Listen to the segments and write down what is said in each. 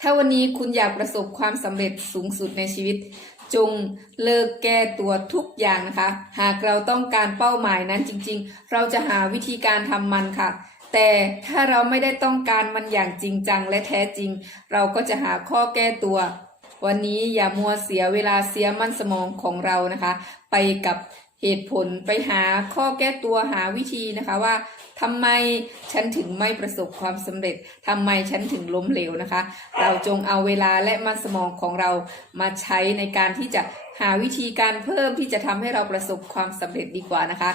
ถ้าวันนี้คุณอยากประสบความสำเร็จสูงสุดในชีวิต จงเลิกแก้ตัวทุกอย่างนะคะ หากเราต้องการเป้าหมายนั้นจริง ๆ เราจะหาวิธีการทำมันค่ะ แต่ถ้าเราไม่ได้ต้องการมันอย่างจริงจังและแท้จริง เราก็จะหาข้อแก้ตัว วันนี้อย่ามัวเสียเวลาเสียมันสมองของเรานะคะ ไปกับ เหตุผลไปหาข้อแก้ตัวหาวิธีนะคะว่าทำไมฉันถึงไม่ประสบความสำเร็จทำไมฉันถึงล้มเหลวนะคะ เราจงเอาเวลาและมันสมองของเรามาใช้ในการที่จะหาวิธีการเพิ่มที่จะทำให้เราประสบความสำเร็จดีกว่านะคะ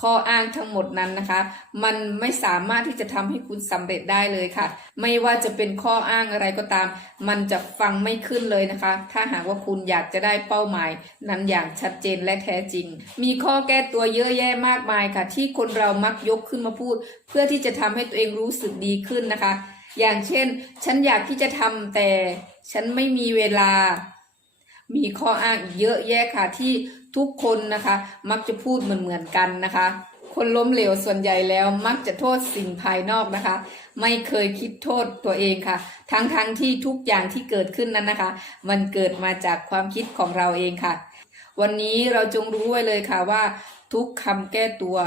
ข้ออ้างทั้งหมดนั้นนะคะ มันไม่สามารถที่จะทำให้คุณสำเร็จได้เลยค่ะ ไม่ว่าจะเป็นข้ออ้างอะไรก็ตาม มันจะฟังไม่ขึ้นเลยนะคะ ถ้าหากว่าคุณอยากจะได้เป้าหมาย นั้นอย่างชัดเจนและแท้จริง มีข้อแก้ตัวเยอะแยะมากมายค่ะ ที่คนเรามักยกขึ้นมาพูด เพื่อที่จะทำให้ตัวเองรู้สึกดีขึ้นนะคะ อย่างเช่น ฉันอยากที่จะทำแต่ฉันไม่มีเวลา มีข้ออ้างเยอะแยะค่ะที่ ทุกคนนะคะ มักจะพูดเหมือนๆกันนะคะ คนล้มเหลวส่วนใหญ่แล้วมักจะโทษสิ่งภายนอกนะคะ ไม่เคยคิดโทษตัวเองค่ะ ทั้งๆทที่ทุกอย่างที่เกิดขึ้นนั้นนะคะ มันเกิดมาจากความคิดของเราเองค่ะ วันนี้เราจงรู้ไว้เลยค่ะว่า ทุกคำแก้ตัว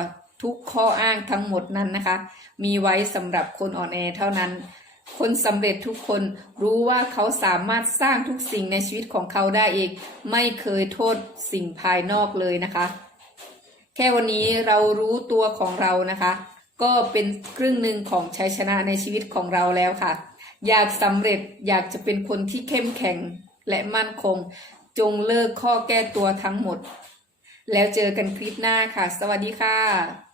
ทุกข้ออ้างทั้งหมดนั้นนะคะ มีไว้สำหรับคนอ่อนแอเท่านั้น คนสำเร็จทุกคนรู้ว่าเขาสามารถสร้างทุกสิ่งในชีวิตของเขาได้เอง ไม่เคยโทษสิ่งภายนอกเลยนะคะ แค่วันนี้เรารู้ตัวของเรานะคะ ก็เป็นครึ่งหนึ่งของชัยชนะในชีวิตของเราแล้วค่ะ อยากสำเร็จอยากจะเป็นคนที่เข้มแข็งและมั่นคง จงเลิกข้อแก้ตัวทั้งหมด แล้วเจอกันคลิปหน้าค่ะ สวัสดีค่ะ